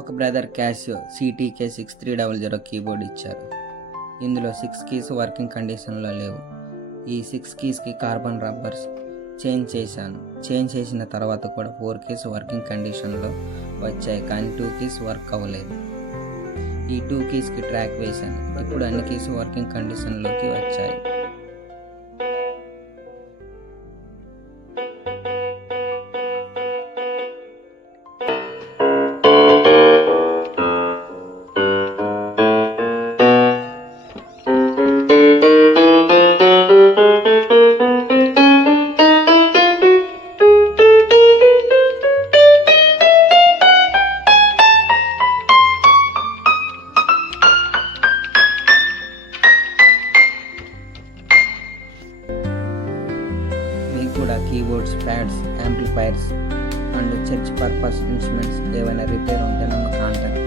ఒక brother Casio CTK6300 keyboard ఇచ్చారు. ఇందులో 6 కీస్ వర్కింగ్ కండిషన్లో లేవు. ఈ 6 కీస్కి కార్బన్ రబ్బర్స్ చేంజ్ చేశాను. చేంజ్ చేసిన తర్వాత కూడా 4 కీస్ వర్కింగ్ కండిషన్లో వచ్చాయి, కానీ 2 కీస్ వర్క్ అవ్వలేదు. ఈ 2 కీస్కి ట్రాక్ వేశాను. ఇప్పుడు అన్ని కీస్ వర్కింగ్ కండిషన్లోకి వచ్చాయి. మీకు కూడా keyboards, pads, amplifiers and church purpose instruments ఏవైనా రిపేర్ ఉంటే నన్ను కాంటాక్ట్